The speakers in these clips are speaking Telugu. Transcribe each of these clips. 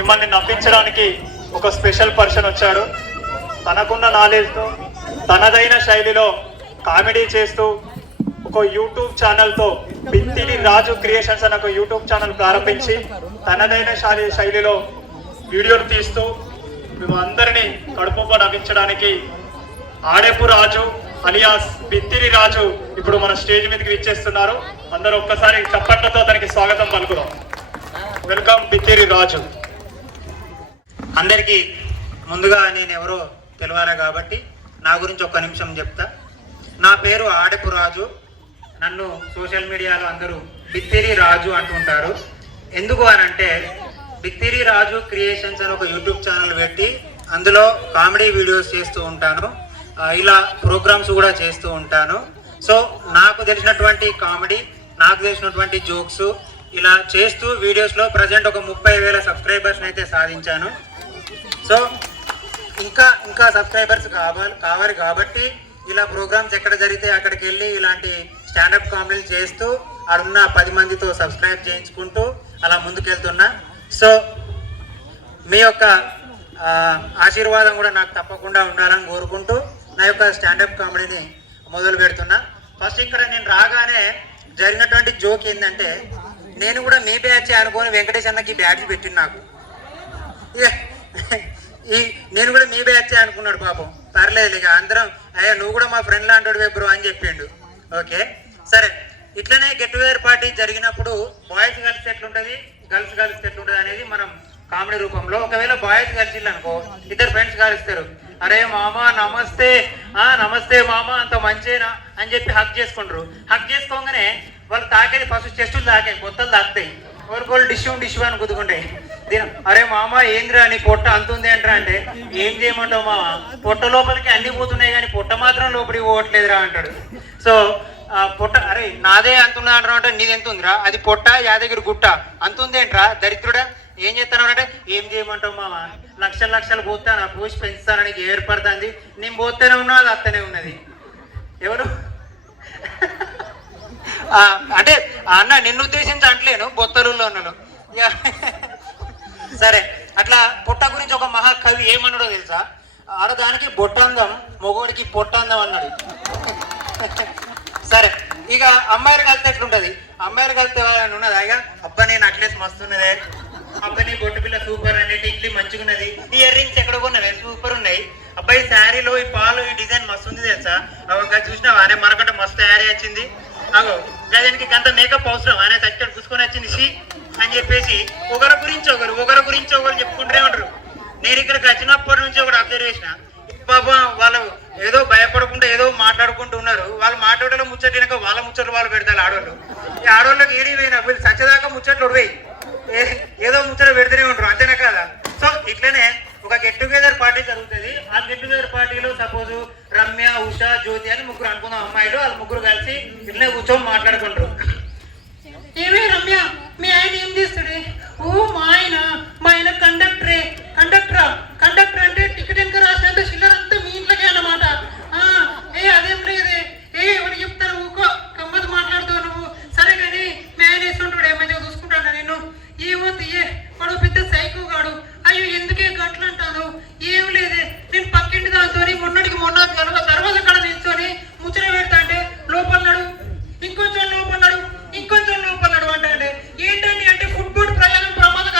మిమ్మల్ని నవ్వించడానికి ఒక స్పెషల్ పర్సన్ వచ్చాడు. తనకున్న నాలెడ్జ్తో తనదైన శైలిలో కామెడీ చేస్తూ ఒక యూట్యూబ్ ఛానల్తో బిత్తిరి రాజు క్రియేషన్స్ అనే ఒక యూట్యూబ్ ఛానల్ ప్రారంభించి తనదైన శైలిలో వీడియోలు తీస్తూ మేము అందరినీ కడుపుబ్బ నవ్వించడానికి ఆడెపు రాజు అలియాస్ బిత్తిరి రాజు ఇప్పుడు మన స్టేజ్ మీదకి ఇచ్చేస్తున్నారు. అందరూ ఒక్కసారి చప్పట్లతో అతనికి స్వాగతం పలుకుదాం. వెల్కమ్ బిత్తిరి రాజు. అందరికీ ముందుగా నేను ఎవరో తెలియాలి కాబట్టి నా గురించి ఒక్క నిమిషం చెప్తా. నా పేరు ఆడెపు రాజు. నన్ను సోషల్ మీడియాలో అందరూ బిత్తిరి రాజు అంటుంటారు. ఎందుకు అనంటే బిత్తిరి రాజు క్రియేషన్స్ అని ఒక యూట్యూబ్ ఛానల్ పెట్టి అందులో కామెడీ వీడియోస్ చేస్తూ ఉంటాను. ఇలా ప్రోగ్రామ్స్ కూడా చేస్తూ ఉంటాను. సో నాకు తెలిసినటువంటి కామెడీ, నాకు తెలిసినటువంటి జోక్స్ ఇలా చేస్తూ వీడియోస్లో ప్రజెంట్ ఒక 30,000 సబ్స్క్రైబర్స్ని అయితే సాధించాను. సో ఇంకా సబ్స్క్రైబర్స్ కావాలి కాబట్టి ఇలా ప్రోగ్రామ్స్ ఎక్కడ జరిగితే అక్కడికి వెళ్ళి ఇలాంటి స్టాండప్ కామెడీలు చేస్తూ ఆడున్న 10 మందితో సబ్స్క్రైబ్ చేయించుకుంటూ అలా ముందుకెళ్తున్నా. సో మీ యొక్క ఆశీర్వాదం కూడా నాకు తప్పకుండా ఉండాలని కోరుకుంటూ నా యొక్క స్టాండప్ కామెడీని మొదలు పెడుతున్నా. ఫస్ట్ ఇక్కడ నేను రాగానే జరిగినటువంటి జోక్ ఏంటంటే నేను కూడా మీ బ్యాచ్ అనుకొని వెంకటేష్ అన్నకి బ్యాడ్జ్ పెట్టింది నాకు. నేను కూడా మీ బ్యాచ్ అనుకున్నాడు పాపం. పర్లేదు ఇక అందరం అయ్యా నువ్వు కూడా మా ఫ్రెండ్ లాంటి బ్రో అని చెప్పిండు. ఓకే సరే. ఇట్లనే గెట్ టుగెదర్ పార్టీ జరిగినప్పుడు బాయ్స్ కలిసి ఎట్లుంటుంది, గర్ల్స్ కలిసి ఎట్లుంటుంది అనేది మనం కామెడీ రూపంలో, ఒకవేళ బాయ్స్ కలిసి అనుకో ఇద్దరు ఫ్రెండ్స్ కలుస్తారు, అరే మామ నమస్తే, నమస్తే మామ అంత మంచేనా అని చెప్పి హక్ చేసుకుంటారు. హక్ చేసుకోగానే వాళ్ళు తాకేది ఫస్ట్ చెస్టులు తాకాయి, బొత్తలు తాకుతాయి, ఎవరికోళ్ళు డిష్యూ అని గుద్దుకుంటాయి. అరే మామ ఏంద్రా నీ పొట్ట అంతుంది అంటారా అంటే ఏం చేయమంటావు మామ, పొట్ట లోపలికి అన్ని పోతున్నాయి కానీ పొట్ట మాత్రం లోపలికి పోవట్లేదురా అంటాడు. సో పొట్ట అరే నాదే అంతున్నా అంటారా అంటే నీది ఎంత ఉందిరా, అది పొట్ట యాదగిరి గుట్ట అంతుంది ఏంట్రా దరిద్రుడా, ఏం చేస్తాను అంటే ఏం చేయమంటావు మామ, లక్షలు పోతాను పోసి పెంచుతానని ఏర్పడుతుంది, నేను పోతేనే ఉన్నా అది అత్తనే ఉన్నది. ఎవరు అంటే అన్న నిన్ను ఉద్దేశించి అంటలేను, బొత్తరుల్లో ఉన్నాను. సరే అట్లా పొట్ట గురించి ఒక మహాకవి ఏమన్నాడో తెలుసా, ఆడదానికి బొట్టందం మొగోడికి పొట్టందం అన్నాడు. సరే ఇక అమ్మాయిలు కలిస్తే ఎట్లుంటది, అమ్మాయిలు కలిస్తే ఉన్నది ఇక అబ్బా నేను అట్లేసి మస్తున్నదే, అబ్బాయి నీ బొట్టు పిల్ల సూపర్ అనేది, ఇడ్లీ మంచిగా ఉన్నది, ఈ ఇయర్ రింగ్స్ ఎక్కడ కొన్నవే సూపర్ ఉన్నాయి, అబ్బాయి శారీలో ఈ పాలు ఈ డిజైన్ మస్తు ఉంది తెలుసా, అవి చూసినావా అనే మనకంటే మస్తు శారీ వచ్చింది, అగో గదానికి గంత మేకప్ అవసరం అనే తగ్గట్టు పూసుకొని వచ్చింది షీ అని చెప్పేసి ఒకరి గురించి ఒకరు చెప్పుకుంటూనే ఉంటారు. నేను ఇక్కడికి వచ్చినప్పటి నుంచి ఒకటి అబ్జర్వ్ చేసిన, బాబా వాళ్ళు ఏదో భయపడకుండా ఏదో మాట్లాడుకుంటూ ఉన్నారు, వాళ్ళు మాట్లాడలో ముచ్చటినాక వాళ్ళ ముచ్చట్లు వాళ్ళు పెడతారు ఆడవాళ్ళు. ఈ ఆడవాళ్ళకి ఏడి పోయినా వీళ్ళు సచ్చదాకా ముచ్చట్లు ఉడిపోయి ఏదో ముచ్చట పెడుతూనే ఉంటారు, అంతేనా కదా. సో ఇట్లనే ఒక గెట్ టుగెదర్ పార్టీ జరుగుతుంది. ఆ గెట్ టుగెదర్ పార్టీలో సపోజ్ రమ్య, ఉషా, జ్యోతి అని ముగ్గురు అనుకుందాం అమ్మాయిలు, వాళ్ళు ముగ్గురు కలిసి ఇట్లనే కూర్చొని మాట్లాడుకుంటారు. ఏమే రమ్య మీ ఆయన ఏం చేస్తాడే, ఓ మా ఆయన కండక్టర్ అంటే టికెట్ వెనక రాసినంత చిల్లర అంతా మీ ఇంట్లోకే అన్నమాట. అదేం లేదే, ఎవరు చెప్తారు ఊకో గమ్మత్ మాట్లాడుతావు నువ్వు, సరే కానీ మీ ఆయన వేస్తుంటాడు ఏమైనా చూసుకుంటాడా నేను, ఏమో తీయే వాడు పెద్ద సైకో గాడు, అయ్యో ఎందుకే గట్లు అంటాను, ఏం లేదే నేను పక్కింటి దాంతో మొన్నటికి మొన్న తర్వాత అక్కడ నిల్చొని ముచ్చట పెడతా అంటే లోపలన్నాడు, ఇంకొంచెం లోపలన్నాడు అంటే ఏంటండి అంటే ఫుట్బాల్ ప్రయాణం ప్రమాదకరం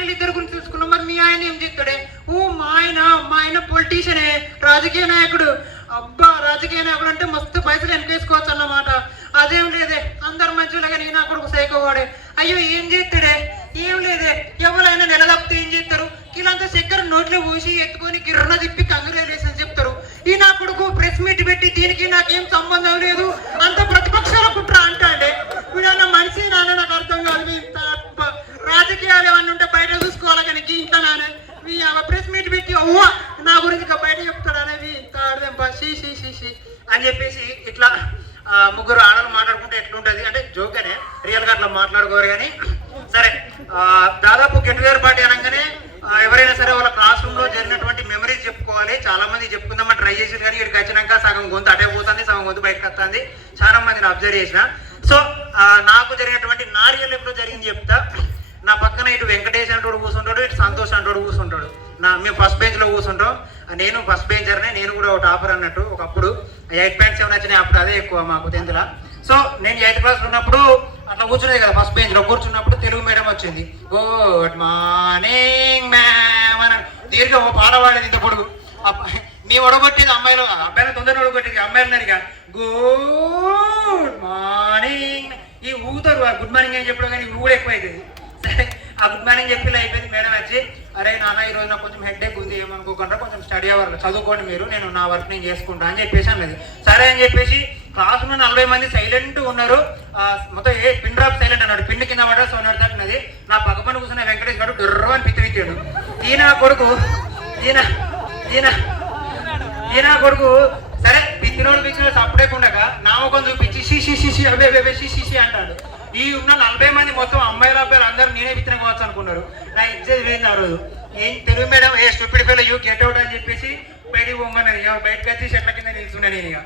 ఆయనలు ఇద్దరు గురించి తెలుసుకున్నాం. మరి మీ ఆయన ఏం చెప్తాడే? ఓ మా ఆయన పొలిటీషియనే, రాజకీయ నాయకుడు. అబ్బా, రాజకీయ నాయకుడు అంటే మస్తు పైసలు వెనకేసుకోవచ్చు అన్నమాట. అదేం లేదే, అందరు మంచిలాగా నీ నా కొడుకు సైకోవాడే. అయ్యో ఏం చేస్తాడే? ఏం లేదే, ఎవరైనా నెల తప్పితే ఏం చేస్తారు? ఇలాంతా చక్కెర నోట్లో పూసి ఎత్తుకొని గిర్రన తిప్పి కంగ్రాచులేషన్ చెప్తారు. ఈ నా కొడుకు ప్రెస్ మీట్ పెట్టి దీనికి నాకేం సంబంధం లేదు, అంత ప్రతిపక్షాల కుట్ర అంటాడే. వీడన్న మనిషి నాన్న నాకు అర్థం కాదు. ఇంత రాజకీయాలు ఏమన్నా ఉంటే బయట చూసుకోవాలి కానీ ఇంత నాన్న ప్రెస్ మీట్ పెట్టి అవ్వ నా గురించి బయట చెప్తాడు అనేవి ఇంత ఆడదేంపా షీ అని చెప్పేసి ఇట్లా ముగ్గురు ఆడలు మాట్లాడుకుంటే ఎట్లుంటది అంటే జోకనే, రియల్ గా అట్లా మాట్లాడుకోరు. కానీ సరే, దాదాపు గెట్ టుగెదర్ పార్టీ అనగానే ఎవరైనా సరే వాళ్ళ క్లాస్ రూమ్ లో జరిగినటువంటి మెమరీస్ చెప్పుకోవాలి. చాలా మంది చెప్పుకుందామని ట్రై చేసి కానీ ఇక్కడికి వచ్చినాక సగం గొంతు అటే పోతుంది, సగం గొంతు బయటకు వస్తుంది. చాలా మందిని అబ్జర్వ్ చేసిన. సో నాకు జరిగినటువంటి నా రియల్ లైఫ్ లో జరిగింది చెప్తా. నా పక్కన ఇటు వెంకటేష్ అంటోడు కూర్చుంటాడు, ఇటు సంతోష్ అంటోడు కూర్చుంటాడు. మేము ఫస్ట్ బెంచ్ లో కూర్చుంటాం. నేను ఫస్ట్ బెంచర్నే, నేను కూడా ఒక టాపర్ అన్నట్టు. ఒకప్పుడు 8.7 వచ్చినాయి, అప్పుడు అదే ఎక్కువ మాకు 10th లా. సో నేను 8th క్లాస్ ఉన్నప్పుడు అట్లా కూర్చునేది కదా, ఫస్ట్ బెంచ్ లో కూర్చున్నప్పుడు తెలుగు మేడం వచ్చింది. గుడ్ మార్నింగ్ మ్యామ్ అని దీర్ఘ ఒక పాట పాడేది ఇంత పొడుగు. మేము ఒడగొట్టేది అమ్మాయిలు, అబ్బాయిలు తొందరగా ఒడగొట్టేది, అమ్మాయిలు అడిగా గుడ్ మార్నింగ్. ఈ ఊగుతారు గుడ్ మార్నింగ్ అని చెప్పడం, కానీ ఊడు ఎక్కువ అవుతుంది. సరే, ఆ గుడ్ మార్నింగ్ చెప్పి అయిపోయింది. మేడం వచ్చి, అరే నాన్న ఈరోజు నాకు కొంచెం హెడ్ఏక్ ఉంది, ఏమనుకోకుండా కొంచెం స్టడీ అవర్లో చదువుకోండి మీరు, నేను నా వర్క్ నేను చేసుకుంటా అని చెప్పేసి అన్నది. సరే అని చెప్పేసి క్లాస్ లో 40 మంది సైలెంట్ ఉన్నారు. మొత్తం పిన్ డ్రాప్ సైలెంట్ అన్నాడు. పిన్ కింద పడ్డా సోనాడు తగ్గినది. నా పక్కపని కూర్చున్న వెంకటేష్ గారు డొర్ర అని పిచ్చి విచ్చాడు. ఈయన కొడుకు సరే పిచ్చినోడు అప్పుడే ఉండగా నా ముఖం చూపించి షిషి అవే షిషి అంటాడు. ఈ ఉన్న 40 మంది మొత్తం అమ్మాయిల అబ్బాయిలు అందరూ నేనే విత్తనం కావచ్చు అనుకున్నారు. నా ఇజ్జత్ పోయింది ఆ రోజు. ఏం Telugu madam A stupid fellow you get out అని చెప్పేసి బయటికి పొమ్మన్నది. బయటకు వచ్చి చెట్ల కింద నిల్చున్నా నేను. ఇక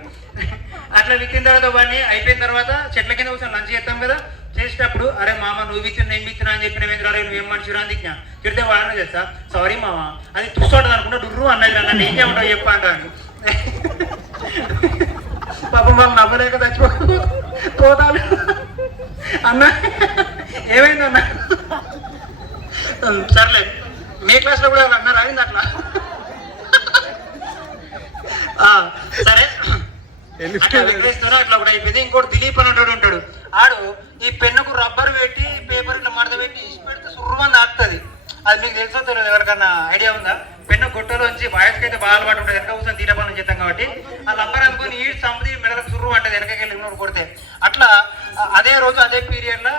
అట్లా విత్తిన తర్వాత వాడిని అయిపోయిన తర్వాత చెట్ల కింద కూర్చొని లంచ్ చేస్తాం కదా, చేసేటప్పుడు అరే మామ నువ్వు విత్తిన నేను విత్తినా అని చెప్పిన వేంద్రాలు నువ్వేం మనిషిరా అని తిన్నా. తిడితే వాడనే చేస్తా సారీ మామ అది చూస్తాడు అనుకుంటా డుర్రు అన్నది. నన్ను ఏం చేయమంటావు చెప్పా అంటాను. పాపం వాళ్ళు నవ్వలేక చచ్చిపోతాను. అన్న ఏమైంది అన్న? సర్లే, మీ క్లాస్ లో కూడా అన్నారు అయింది అట్లా. సరే వెంకటేశ్వర అట్లా కూడా అయిపోయింది. ఇంకోటి దిలీప్ అని ఉంటాడు. ఆడు ఈ పెన్నుకు రబ్బర్ పెట్టి పేపర్ ఇట్లా మడత పెట్టి ఇసి పెడితే సుర్రమని ఆడుతుంది. అది మీకు తెలుసో తెలియదు, ఎవరికన్నా ఐడియా ఉందా? పెన్ను గుట్టలోంచి బాయ్స్కి అయితే బాగా అలవాటు ఉంటుంది, వెనక కూర్చొని తీరపాలన చేస్తాం కాబట్టి ఆ లంబర్ అనుకుని ఈ సంపది మెడలకు సుర్రు అంటది వెనకకెళ్ళి నోడు కొడితే. అట్లా అదే రోజు అదే పీరియడ్ లో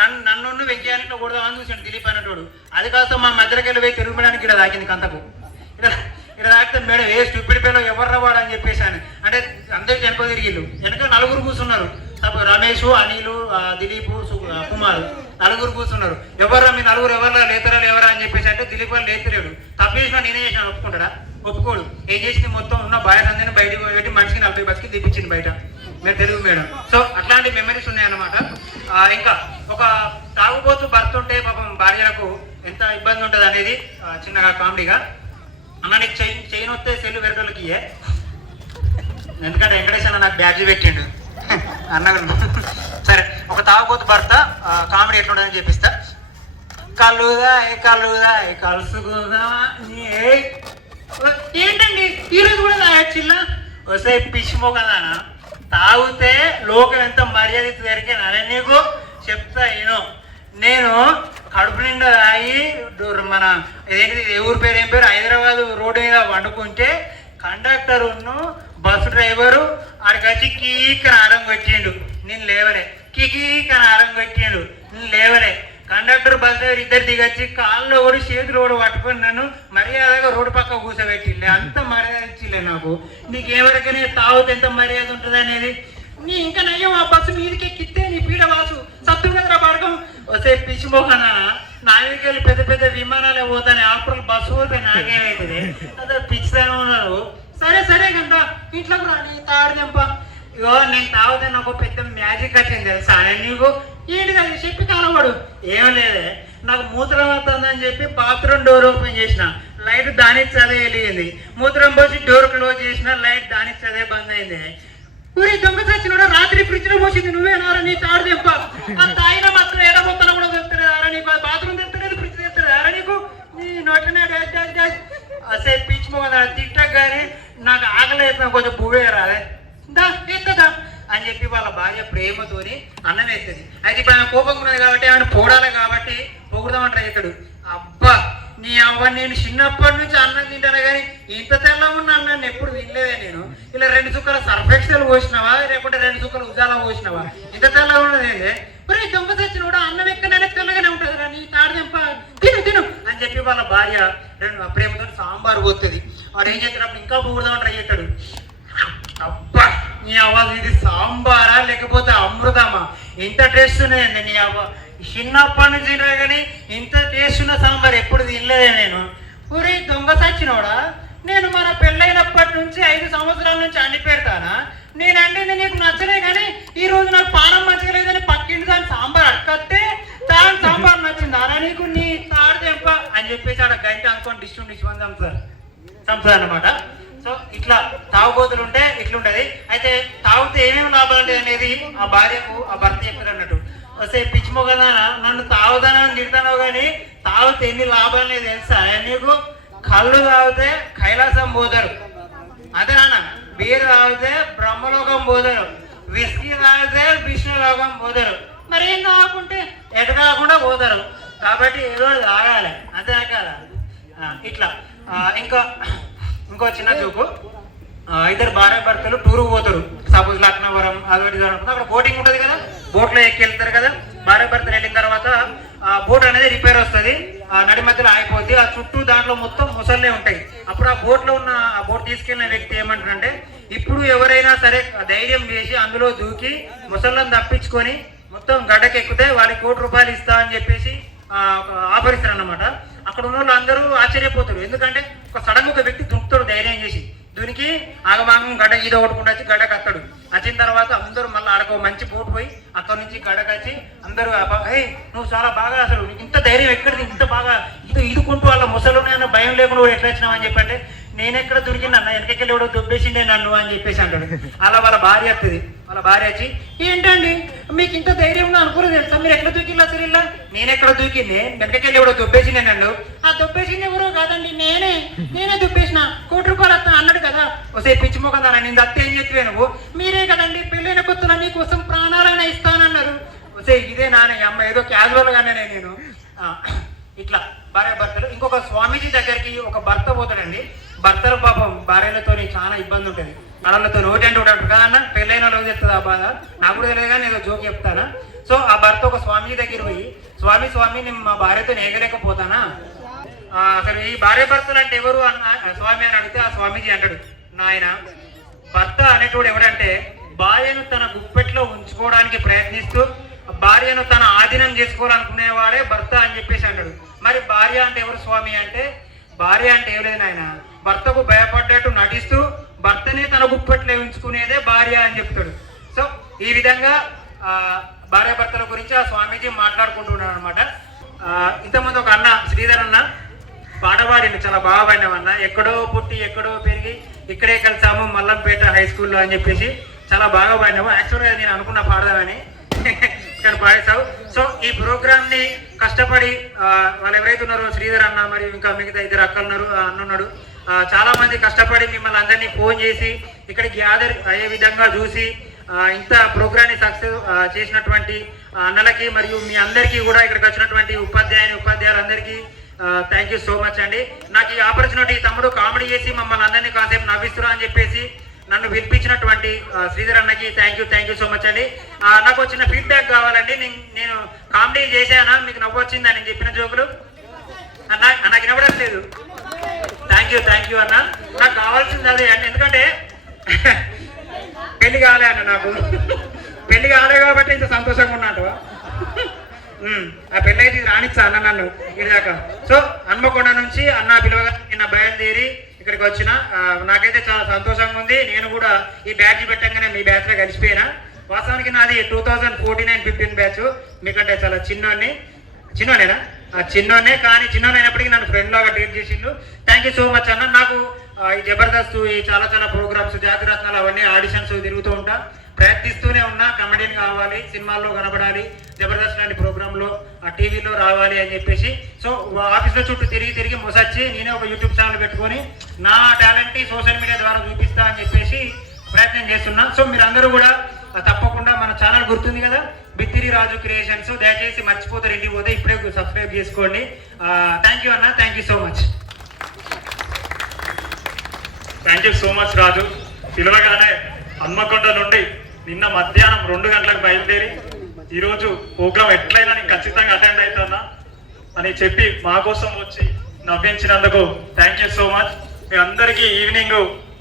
నన్ను వెంకయ్యానికి కొడదామని చూసాడు దిలీప్ అన్నట్టు. అది కాస్త మా మధ్యలోకి వెళ్ళి పోయి తిరుగుమడానికి ఇక్కడ తాకింది కంతకు. ఇక్కడ తాకితే మేడం ఏ స్టూపిడ్ పేలో ఎవరు రావాడు అని చెప్పేసి అని అంటే అందరికి వెనక తిరిగిళ్ళు. వెనక 4 కూర్చున్నారు. రమేష్, అనిలు, దిలీప్, కుమార్ 4 కూర్చున్నారు. ఎవర్రా మీ 4 ఎవరా లేతరా అని చెప్పేసి అంటే దిలీప్ వాళ్ళు లేతలేడు. తప్పు చేసినా నేనే చేసిన ఒప్పుకుంటాడా? ఒప్పుకోడు. ఏం చేసింది మొత్తం ఉన్న బాయ్ అందరినీ బయటకు పెట్టి మనిషికి 40 బస్కి తెప్పించింది బయట మీరు తెలుగు మేడం. సో అట్లాంటి మెమరీస్ ఉన్నాయన్నమాట. ఇంకా ఒక తాగుబోతు భర్త ఉంటే పాపం భార్యలకు ఎంత ఇబ్బంది ఉంటుంది అనేది చిన్నగా కామెడీగా అన్న నీకు చైన్ వస్తే సెల్లు వెరటోళ్ళకి ఇయ్యే, ఎందుకంటే వెంకటేష్ అన్న నాకు బ్యాడ్జీ పెట్టిండు అన్న. సరే, ఒక తాగుబోతు భర్త కామెడీ ఎట్లుంటుందని చెప్పిస్తా. కలుదా కలుసుకుందా ఏంటండి ఈరోజు కూడా చిల్ల వస్తే పిచ్చిమో కదా. తాగితే లోకం ఎంత మర్యాద జరిగినా నీకు చెప్తా. నేను కడుపు నిండా తాగి మన ఇదేంటిది ఊరి పేరు ఏం పేరు హైదరాబాద్ రోడ్డు మీద వండుకుంటే కండక్టర్ బస్సు డ్రైవరు ఆడికి వచ్చి కీకన ఆరం కొట్టిండు. నేను లేవలే. కీకన ఆరం కొట్టిండు, నేను లేవలే. కండక్టర్ బస్ డ్రైవర్ ఇద్దరు దిగొచ్చి కాళ్ళు కూడా చేతులు కూడా పట్టుకొని నన్ను మర్యాదగా రోడ్డు పక్క కూర్చోబెట్టిలే. అంత మర్యాద ఇచ్చిలే నాకు. నీకేవరికైనా తాగుతే ఎంత మర్యాద ఉంటుంది అనేది. నీ ఇంకా నయ్యం ఆ బస్సు మీదకి ఎక్కితే నీ పీడ వాసు సత్తు దగ్గర పడకం వస్తే పిచ్చిపోకనా. నా మీదకి వెళ్ళి పెద్ద పెద్ద విమానాలే పోతానే, అప్పుడు బస్సు పోతే నాకేమవుతుంది? అదే పిచ్చితనం ఉన్నారు. సరే కదా ఇంట్లోకి రాని తాడుదెంప. ఇగో నేను తాగుతే నాకు పెద్ద మ్యాజిక్ వచ్చింది తెలుసా నీకు? ఏంటి అది చెప్పి కాలవాడు. ఏం లేదే, నాకు మూత్రం అవుతుందని చెప్పి బాత్రూమ్ డోర్ ఓపెన్ చేసిన, లైట్ దాని చదే వెలిగింది. మూత్రం పోసి డోర్ క్లోజ్ చేసిన, లైట్ దాని చదే బంద్ అయింది. ఊరి దొంగ చచ్చిన రాత్రి ఫ్రిడ్జ్ లో పోసింది నువ్వేనారా నీ తాడు దెంప. ఆ తాగిన మాత్రం ఎడ మొత్తం కూడా తెస్తారా నీకు? బాత్రూమ్ తెస్తలేదు, ఫ్రిడ్జ్ తెస్తారా నీకు? పిచ్చిపోగా తిట్టకు కానీ నాకు ఆకలి అయిపోయినా కొంచెం పువ్వే రాదే దా ఎత్తదా అని చెప్పి వాళ్ళ భార్య ప్రేమతోని అన్నం వేస్తుంది. అయితే ఇప్పుడు ఆయన కోపం ఉన్నది కాబట్టి ఆయన పోడాలి కాబట్టి పొగుడదామంటారు ఇతడు. అబ్బా నీ అవ్వ నేను చిన్నప్పటి నుంచి అన్నం తింటాను కానీ ఇంత తెల్ల ఉన్న అన్నాన్ని ఎప్పుడు తినలేదే నేను. ఇలా 2 చుక్కల సర్ఫెక్సల్ పోసినావా లేకుంటే 2 చుక్కలు ఉజాలా పోసినావా ఇంత తెల్ల ఉన్నది మరి దొంగ తెచ్చిన కూడా అన్నం ఎక్కడైనా తెల్లగానే ఉంటుంది రా నీ తాడదెంప తిను తిను అని చెప్పి వాళ్ళ భార్య ప్రేమతో సాంబార్ పోతుంది. వాడు ఏం చేస్తున్నప్పుడు ఇంకా పొగుడదామని ట్రై చేస్తాడు. అబ్బా నీ అవ్వ ఇది సాంబారా లేకపోతే అమృతమా ఇంత టేస్ట్ ఉన్నాయండి నీ అవ్వ చిన్నప్పటి నుంచి కానీ ఇంత టేస్ట్ ఉన్న సాంబార్ ఎప్పుడు తినలేదే నేను. ఊరి దొంగ సచ్చినోడా నేను మన పెళ్ళైనప్పటి నుంచి 5 సంవత్సరాల నుంచి అండి పెడతానా నేను అండింది నీకు నచ్చలే కానీ ఈ రోజు నాకు పానం మంచలేదని పక్కింటి దాని సాంబార్ అట్టుకొస్తే దాని సాంబార్ నచ్చింది అలా నీకు నీ తాడదెంప అని చెప్పేసి ఆడ గంట అనుకోని డిస్ట్రిక్ట్ సంసార్ అన్నమాట. సో ఇట్లా తాగుబోతులు ఉంటే ఇట్లుంటది. అయితే తాగితే ఏమేమి లాభాలు అనేది ఆ భార్యకు ఆ భర్త చెప్పారు అన్నట్టు. వస్తే పిచ్చిమొగదానా నన్ను తాగుదానని తిడతానో కానీ తాగితే ఎన్ని లాభాలు అనేది తెలుసా నీకు? కళ్ళు తాగితే కైలాసం పోతారు అదే నాన్న, బీర్ తాగితే బ్రహ్మలోకం పోతారు, విస్కీ తాగితే విష్ణులోకం పోతారు, మరి ఏం తాగకుంటే ఎటు కాకుండా పోతారు. కాబట్టి ఏదో తాగాలి అంతే కదా. ఇట్లా ఇంకో చిన్న జోకు. 2 భార్య భర్తలు టూర్కి పోతారు. సపోజ్ లక్నవరం అదొకటి అక్కడ బోటింగ్ ఉంటుంది కదా, బోట్లో ఎక్కి వెళ్తారు కదా. భార్య భర్తలు వెళ్ళిన తర్వాత ఆ బోట్ అనేది రిపేర్ వస్తుంది, ఆ నడి మధ్యలో ఆగిపోద్ది. ఆ చుట్టూ దాంట్లో మొత్తం ముసళ్ళే ఉంటాయి. అప్పుడు ఆ బోట్లో ఉన్న ఆ బోట్ తీసుకెళ్ళిన వ్యక్తి ఏమంటారంటే ఇప్పుడు ఎవరైనా సరే ధైర్యం చేసి అందులో దూకి ముసళ్ళను తప్పించుకొని మొత్తం గడ్డకి ఎక్కితే వాడికి ₹1 కోటి ఇస్తా అని చెప్పేసి ఆఫర్ ఇస్తారు అన్నమాట. అక్కడ ఉన్న వాళ్ళు అందరూ ఆశ్చర్యపోతారు. ఎందుకంటే ఒక సడన్ ఒక వ్యక్తి దుంకుతాడు ధైర్యం చేసి, దీనికి ఆగమాగం గడ్డ ఈద కొట్టుకుంటూ వచ్చి గడ్డకు అత్తాడు. వచ్చిన తర్వాత అందరూ మళ్ళీ ఆడకో మంచి బోట్ పోయి అక్కడి నుంచి గడ్డకు వచ్చి అందరూ నువ్వు చాలా బాగా అసలు నీకు ఇంత ధైర్యం ఎక్కడిది, ఇంత బాగా ఈదుకుంటూ వాళ్ళ ముసలున్నాయన్న భయం లేకుండా ఎట్లా వచ్చినావు అని చెప్పంటే నేనెక్కడ దొరికిందన్న వెనకెళ్ళి ఎవడో దొబ్బేసిండే నన్ను అని చెప్పేసి అంటాడు. అలా వాళ్ళ భార్య వస్తుంది. వాళ్ళ భార్య వచ్చి ఏంటండి మీకు ఇంత ధైర్యంగా అనుకోలేదు తెలుసా, మీరు ఎక్కడ దూకిల్లా అసలు ఇలా? నేనెక్కడ దూకింది వెనకెళ్ళి ఎవడో దొబ్బేసిండే నన్ను. ఆ దొబ్బేసింది ఎవరో కాదండి నేనే దొబ్బేసిన ₹1 కోటి అన్నాడు కదా. ఒకసారి పిచ్చిమోకదా నేను దత్తే ఏం చెప్పివే నువ్వు, మీరే కదండి పెళ్ళైన కొత్తలో నీకోసం ప్రాణాలైనా ఇస్తానన్నారు. ఒకసారి ఇదే నానే అమ్మ ఏదో క్యాజువల్ గానే నేను ఇట్లా భార్య భర్తలు. ఇంకొక స్వామీజీ దగ్గరికి ఒక భర్త పోతాడండి. భర్తల పాపం భార్యలతో చాలా ఇబ్బంది ఉంటుంది. వాళ్ళతో నోటి అంటే ఉంటాడు కదా అన్న, పెళ్ళైన రోజు చెప్తుంది ఆ బాధ. నాకు కూడా తెలియదు కానీ ఏదో జోక్ చెప్తానా. సో ఆ భర్త ఒక స్వామి దగ్గర పోయి స్వామి నేను మా భార్యతో నేగలేకపోతానా, అసలు ఈ భార్య భర్తలు అంటే ఎవరు అన్న స్వామి అని అడిగితే ఆ స్వామీజీ అంటాడు, నాయన భర్త అనేటోడు ఎవడంటే భార్యను తన గుప్పెట్లో ఉంచుకోవడానికి ప్రయత్నిస్తూ భార్యను తన ఆధీనం చేసుకోవాలనుకునేవాడే భర్త అని చెప్పేసి అంటాడు. మరి భార్య అంటే ఎవరు స్వామి అంటే, భార్య అంటే ఏం లేదు నాయన, భర్తకు భయపడ్డట్టు నటిస్తూ భర్తనే తన గుప్పెట్లో ఉంచుకునేదే భార్య అని చెప్తాడు. సో ఈ విధంగా భార్య భర్తల గురించి ఆ స్వామీజీ మాట్లాడుకుంటున్నాడు అనమాట. ఇంతకుముందు ఒక అన్న శ్రీధర్ అన్న పాట పాడిండు, చాలా బాగా పాడినామన్న. ఎక్కడో పుట్టి ఎక్కడో పెరిగి ఇక్కడే కలిసాము మల్లంపేట హై స్కూల్లో అని చెప్పేసి చాలా బాగా పాడినాము. యాక్చువల్గా నేను అనుకున్న పాడదామని ఇక్కడ పాడేసావు. సో ఈ ప్రోగ్రామ్ ని కష్టపడి వాళ్ళు ఎవరైతే ఉన్నారో శ్రీధర్ అన్న మరియు ఇంకా మిగతా 2 అక్కలు ఉన్నారు, అన్న ఉన్నాడు, చాలా మంది కష్టపడి మిమ్మల్ని అందరినీ ఫోన్ చేసి ఇక్కడికి గ్యాదర్ అయ్యే విధంగా చూసి ఇంత ప్రోగ్రామ్ ని సక్సెస్ చేసినటువంటి అన్నలకి మరియు మీ అందరికీ కూడా ఇక్కడికి వచ్చినటువంటి ఉపాధ్యాయులందరికీ థ్యాంక్ యూ సో మచ్ అండి. నాకు ఈ ఆపర్చునిటీ తమ్ముడు కామెడీ చేసి మమ్మల్ని అందరినీ కాసేపు నవ్విస్తున్నా అని చెప్పేసి నన్ను వినిపించినటువంటి శ్రీధర్ అన్నకి థ్యాంక్ యూ సో మచ్ అండి. నాకు వచ్చిన ఫీడ్బ్యాక్ కావాలండి. నేను కామెడీ చేశానా, మీకు నవ్వు వచ్చిందా నేను చెప్పిన జోకులు? నాకు వినవడం లేదు. థ్యాంక్ యూ అన్న. నాకు కావాల్సింది అదే అండి, ఎందుకంటే పెళ్లి కాలే అన్న, నాకు పెళ్లి కాలే కాబట్టి ఇంత సంతోషంగా ఉన్నట్టు. ఆ పెళ్ళి అయితే రానిచ్చా అన్న నన్ను ఇదాకా. సో హన్మకొండ నుంచి అన్న పిలువగా నిన్న బయలుదేరి ఇక్కడికి వచ్చిన నాకైతే చాలా సంతోషంగా ఉంది. నేను కూడా ఈ బ్యాచ్ పెట్టంగానే మీ బ్యాచ్ లో కలిసిపోయినా. వాస్తవానికి నాది 2014-15 బ్యాచ్. మీకంటే చాలా చిన్నోనేనా చిన్నోనే, కానీ చిన్నోనైనప్పటికీ నన్ను ఫ్రెండ్ లాగా ట్రీట్ చేసిండు. థ్యాంక్ యూ సో మచ్ అన్న. నాకు ఈ జబర్దస్త్ ఈ చాలా ప్రోగ్రామ్స్ జాతిరత్నాలు అవన్నీ ఆడిషన్స్ తిరుగుతూ ఉంటా. ప్రయత్నిస్తూనే ఉన్నా, కమెడియన్ కావాలి, సినిమాల్లో కనబడాలి, జబర్దస్త్ లాంటి ప్రోగ్రాంలో టీవీలో రావాలి అని చెప్పేసి. సో ఆఫీస్లో చుట్టూ తిరిగి మొసచ్చి నేనే ఒక యూట్యూబ్ ఛానల్ పెట్టుకొని నా టాలెంట్ సోషల్ మీడియా ద్వారా చూపిస్తా అని చెప్పేసి ప్రయత్నం చేస్తున్నా. సో మీరందరూ కూడా తప్పకుండా మన ఛానల్ గుర్తుంది కదా, బిత్తిరి రాజు క్రియేషన్స్. దయచేసి మర్చిపోతారు, ఇంటికి పోతే ఇప్పుడే సబ్స్క్రైబ్ చేసుకోండి. థ్యాంక్ యూ అన్న, thank you so much. Thank you so much Raju. పిలవగానే హన్మకొండ నుండి నిన్న మధ్యాహ్నం 2 గంటలకు బయలుదేరి ఈరోజు ప్రోగ్రామ్ ఎట్లయినా నేను ఖచ్చితంగా అటెండ్ అవుతున్నా అని చెప్పి మా కోసం వచ్చి నవ్వించినందుకు థ్యాంక్ యూ సో మచ్. మీ అందరికీ ఈవినింగ్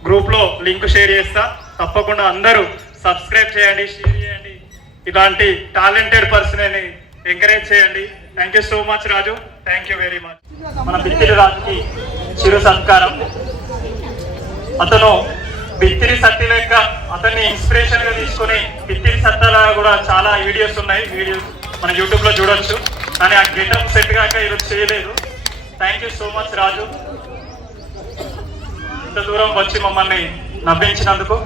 గ్రూప్లో లింక్ షేర్ చేస్తా, తప్పకుండా అందరూ సబ్స్క్రైబ్ చేయండి, షేర్ చేయండి, ఇలాంటి టాలెంటెడ్ పర్సన్ ని ఎంకరేజ్ చేయండి. Thank you so much Raju, thank you very much. మన బిత్తిరి రాజుకి చిరు సత్కారం. అతను బిత్తిరి సత్తి లెక్క అతన్ని ఇన్స్పిరేషన్ గా తీసుకుని బిత్తిరి సత్తాలా కూడా చాలా వీడియోస్ ఉన్నాయి, వీడియోస్ మన యూట్యూబ్ లో చూడొచ్చు. కానీ ఆ గెటప్ సెట్ కాక ఈరోజు చేయలేదు. థ్యాంక్ యూ సో మచ్ రాజు, ఇంత దూరం వచ్చి మమ్మల్ని నవ్వించినందుకు.